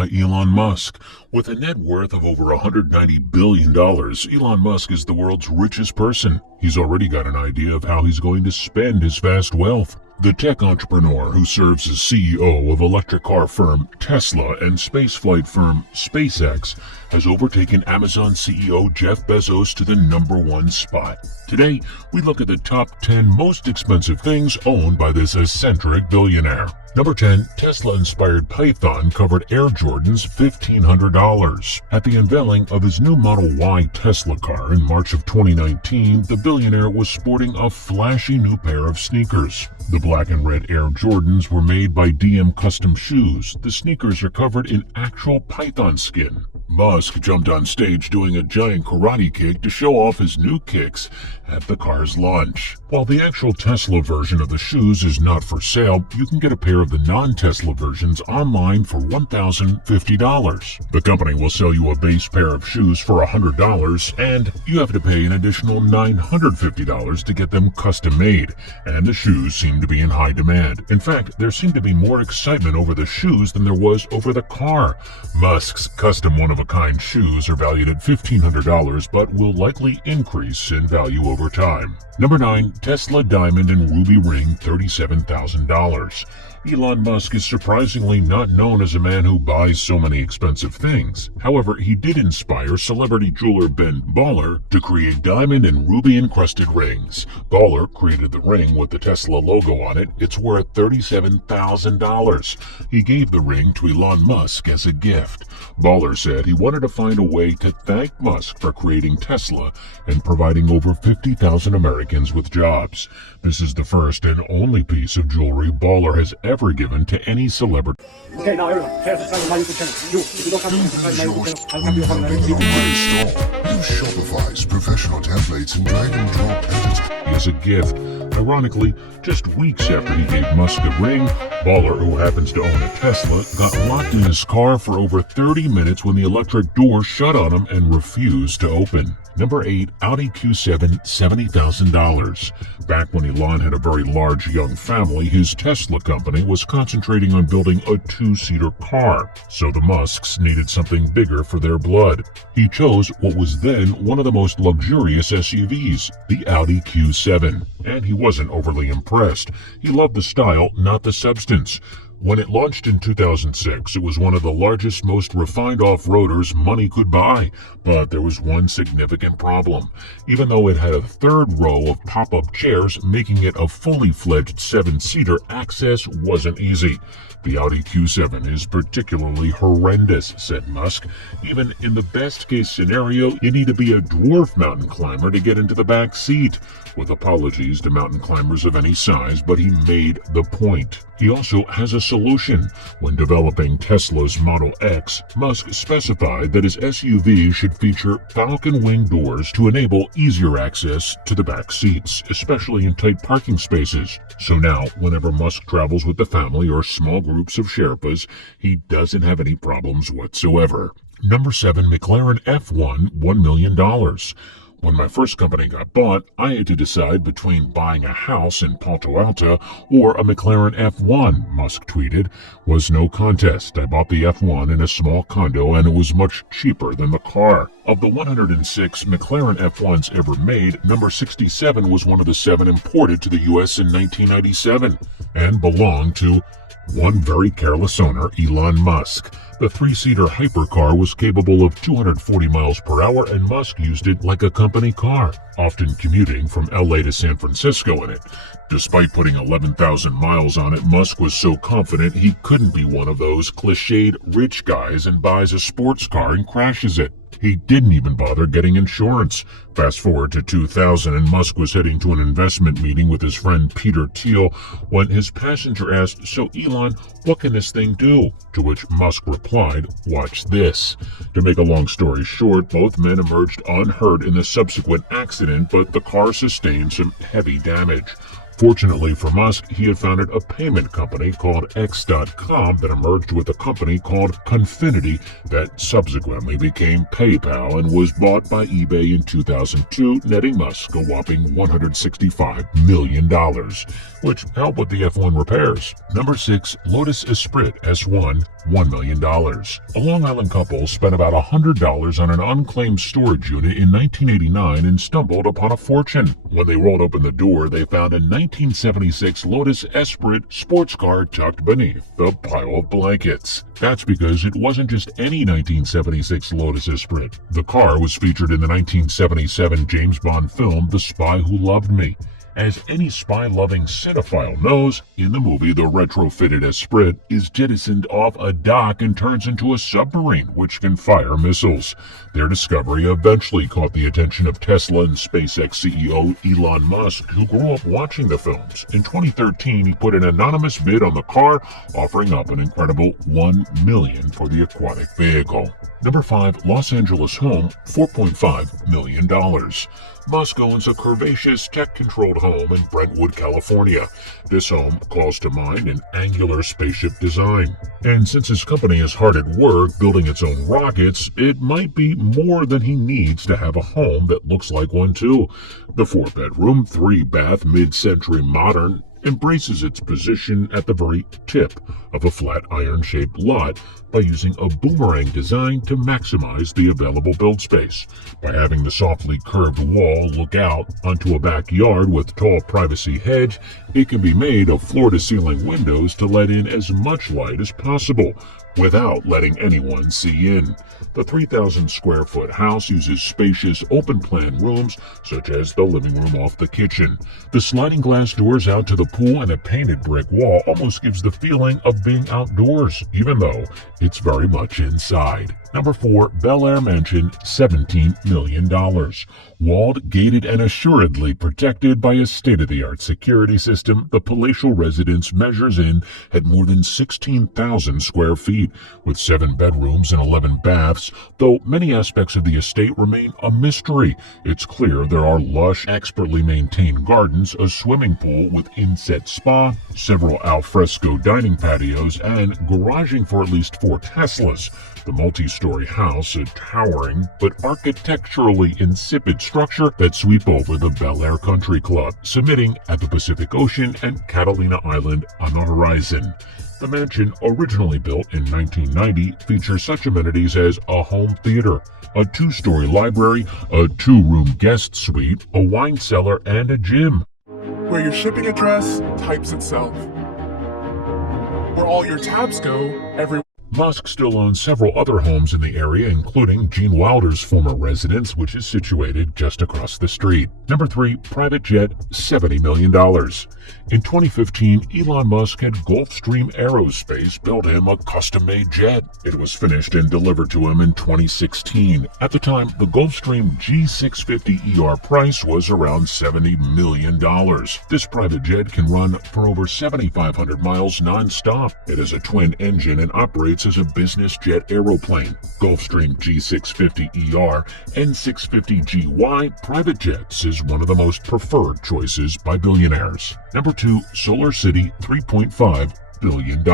by Elon Musk. With a net worth of over $190 billion, Elon Musk is the world's richest person. He's already got an idea of how he's going to spend his vast wealth. The tech entrepreneur, who serves as CEO of electric car firm Tesla and spaceflight firm SpaceX, has overtaken Amazon CEO Jeff Bezos to the #1 spot. Today, we look at the top 10 most expensive things owned by this eccentric billionaire. Number 10, Tesla-inspired Python covered Air Jordan's $1,500. At the unveiling of his new Model Y Tesla car in March of 2019, the billionaire was sporting a flashy new pair of sneakers. The black and red Air Jordans were made by DM Custom Shoes. The sneakers are covered in actual python skin. Musk jumped on stage doing a giant karate kick to show off his new kicks at the car's launch. While the actual Tesla version of the shoes is not for sale, you can get a pair of the non-Tesla versions online for $1,050. The company will sell you a base pair of shoes for $100, and you have to pay an additional $950 to get them custom made, and the shoes seem to be in high demand. In fact, there seemed to be more excitement over the shoes than there was over the car. Musk's custom one-of-a-kind shoes are valued at $1,500, but will likely increase in value over time. Number 9, Tesla Diamond and Ruby Ring, $37,000. Elon Musk is surprisingly not known as a man who buys so many expensive things. However, he did inspire celebrity jeweler Ben Baller to create diamond and ruby-encrusted rings. Baller created the ring with the Tesla logo on it. It's worth $37,000. He gave the ring to Elon Musk as a gift. Baller said he wanted to find a way to thank Musk for creating Tesla and providing over 50,000 Americans with jobs. This is the first and only piece of jewelry Baller has ever given to any celebrity. Okay, now everyone, subscribe to my YouTube channel. If you don't come to subscribe to my YouTube channel, I'll come to your phone and Use Shopify's professional templates and drag and drop editing. As a gift. Ironically, just weeks after he gave Musk the ring, Baller, who happens to own a Tesla, got locked in his car for over 30 minutes when the electric door shut on him and refused to open. Number 8, Audi Q7, $70,000. Back when Elon had a very large young family, his Tesla company was concentrating on building a two-seater car, so the Musks needed something bigger for their blood. He chose what was then one of the most luxurious SUVs, the Audi Q7, and he wasn't overly impressed. He loved the style, not the substance. When it launched in 2006, it was one of the largest, most refined off-roaders money could buy. But there was one significant problem. Even though it had a third row of pop-up chairs, making it a fully fledged 7-seater, access wasn't easy. The Audi Q7 is particularly horrendous, said Musk. Even in the best-case scenario, you need to be a dwarf mountain climber to get into the back seat. With apologies to mountain climbers of any size, but he made the point. He also has a solution. When developing Tesla's Model X, Musk specified that his SUV should feature falcon wing doors to enable easier access to the back seats, especially in tight parking spaces. So now, whenever Musk travels with the family or small groups of Sherpas, he doesn't have any problems whatsoever. Number 7, McLaren F1, $1 million. When my first company got bought, I had to decide between buying a house in Palo Alto or a McLaren F1, Musk tweeted. Was no contest. I bought the F1 in a small condo and it was much cheaper than the car. Of the 106 McLaren F1s ever made, number 67 was one of the 7 imported to the U.S. in 1997 and belonged to one very careless owner, Elon Musk. The 3-seater hypercar was capable of 240 miles per hour and Musk used it like a company car, often commuting from LA to San Francisco in it. Despite putting 11,000 miles on it, Musk was so confident he couldn't be one of those cliched rich guys and buys a sports car and crashes it. He didn't even bother getting insurance. Fast forward to 2000 and Musk was heading to an investment meeting with his friend Peter Thiel when his passenger asked, "So Elon, what can this thing do?" To which Musk replied, "Watch this." To make a long story short, both men emerged unhurt in the subsequent accident, but the car sustained some heavy damage. Fortunately for Musk, he had founded a payment company called X.com that emerged with a company called Confinity that subsequently became PayPal and was bought by eBay in 2002, netting Musk a whopping $165 million, which helped with the F1 repairs. Number 6, Lotus Esprit S1, $1 million. A Long Island couple spent about $100 on an unclaimed storage unit in 1989 and stumbled upon a fortune. When they rolled open the door, they found a 1976 Lotus Esprit sports car tucked beneath the pile of blankets. That's because it wasn't just any 1976 Lotus Esprit. The car was featured in the 1977 James Bond film The Spy Who Loved Me. As any spy-loving cinephile knows, in the movie the retrofitted Esprit is jettisoned off a dock and turns into a submarine which can fire missiles. Their discovery eventually caught the attention of Tesla and SpaceX CEO Elon Musk, who grew up watching the films. In 2013, he put an anonymous bid on the car, offering up an incredible $1 million for the aquatic vehicle. Number 5, Los Angeles home, $4.5 million. Musk owns a curvaceous, tech-controlled home in Brentwood, California. This home calls to mind an angular spaceship design. And since his company is hard at work building its own rockets, it might be more than he needs to have a home that looks like one too. The 4-bedroom, 3-bath, mid-century modern embraces its position at the very tip of a flat iron-shaped lot by using a boomerang design to maximize the available build space. By having the softly curved wall look out onto a backyard with tall privacy hedge, it can be made of floor-to-ceiling windows to let in as much light as possible without letting anyone see in. The 3,000-square-foot house uses spacious, open-plan rooms, such as the living room off the kitchen. The sliding glass doors out to the pool and a painted brick wall almost gives the feeling of being outdoors, even though it's very much inside. Number 4, Bel Air Mansion, $17 million. Walled, gated, and assuredly protected by a state-of-the-art security system, the palatial residence measures in at more than 16,000 square feet, with 7 bedrooms and 11 baths. Though many aspects of the estate remain a mystery, it's clear there are lush, expertly maintained gardens, a swimming pool with inset spa, several alfresco dining patios, and garaging for at least 4 Teslas. The multi-story house, a towering but architecturally insipid structure that sweep over the Bel Air Country Club, submitting at the Pacific Ocean and Catalina Island on the horizon. The mansion, originally built in 1990, features such amenities as a home theater, a 2-story library, a 2-room guest suite, a wine cellar, and a gym. Where your shipping address types itself. Where all your tabs go, everywhere. Musk still owns several other homes in the area, including Gene Wilder's former residence, which is situated just across the street. Number 3, private jet, $70 million. In 2015, Elon Musk had Gulfstream Aerospace build him a custom-made jet. It was finished and delivered to him in 2016. At the time, the Gulfstream G650ER price was around $70 million. This private jet can run for over 7,500 miles non-stop. It has a twin engine and operates as a business jet aeroplane. Gulfstream G650ER and 650GY private jets is one of the most preferred choices by billionaires. Number 2, Solar City, $3.5 billion.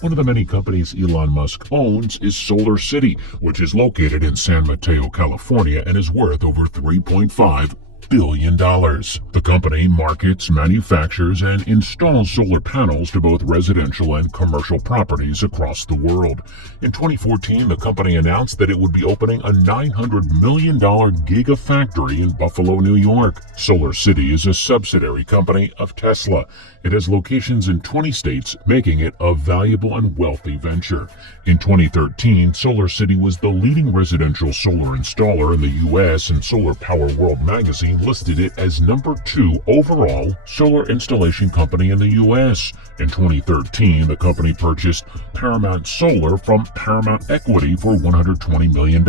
One of the many companies Elon Musk owns is Solar City, which is located in San Mateo, California, and is worth over $3.5 billion. The company markets, manufactures, and installs solar panels to both residential and commercial properties across the world. In 2014, the company announced that it would be opening a $900 million gigafactory in Buffalo, New York. Solar City is a subsidiary company of Tesla. It has locations in 20 states, making it a valuable and wealthy venture. In 2013, Solar City was the leading residential solar installer in the U.S., and Solar Power World magazine listed it as number 2 overall solar installation company in the U.S. In 2013, the company purchased Paramount Solar from Paramount Equity for $120 million.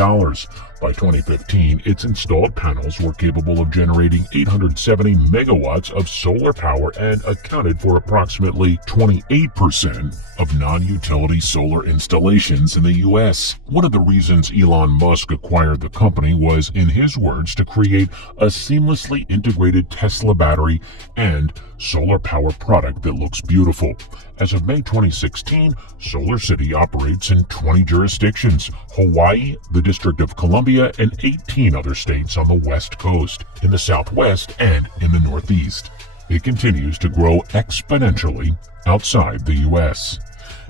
By 2015, its installed panels were capable of generating 870 megawatts of solar power and accounted for approximately 28% of non-utility solar installations in the U.S. One of the reasons Elon Musk acquired the company was, in his words, to create a seamlessly integrated Tesla battery and solar power product that looks beautiful. As of May 2016, Solar City operates in 20 jurisdictions: Hawaii, the District of Columbia, and 18 other states on the West Coast, in the Southwest, and in the Northeast. It continues to grow exponentially outside the U.S.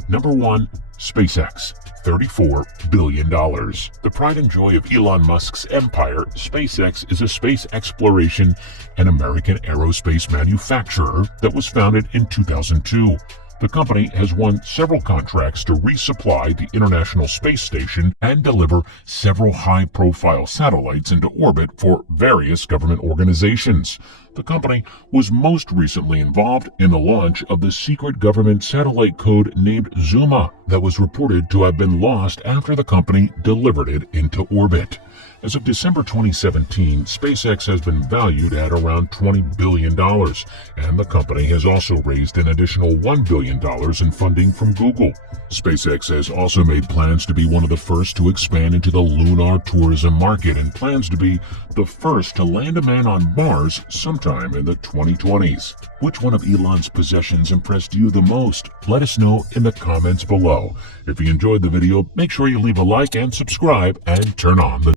Number 1. SpaceX. $34 billion. The pride and joy of Elon Musk's empire, SpaceX is a space exploration and American aerospace manufacturer that was founded in 2002. The company has won several contracts to resupply the International Space Station and deliver several high-profile satellites into orbit for various government organizations. The company was most recently involved in the launch of the secret government satellite code named Zuma that was reported to have been lost after the company delivered it into orbit. As of December 2017, SpaceX has been valued at around $20 billion, and the company has also raised an additional $1 billion in funding from Google. SpaceX has also made plans to be one of the first to expand into the lunar tourism market and plans to be the first to land a man on Mars sometime in the 2020s. Which one of Elon's possessions impressed you the most? Let us know in the comments below. If you enjoyed the video, make sure you leave a like and subscribe and turn on the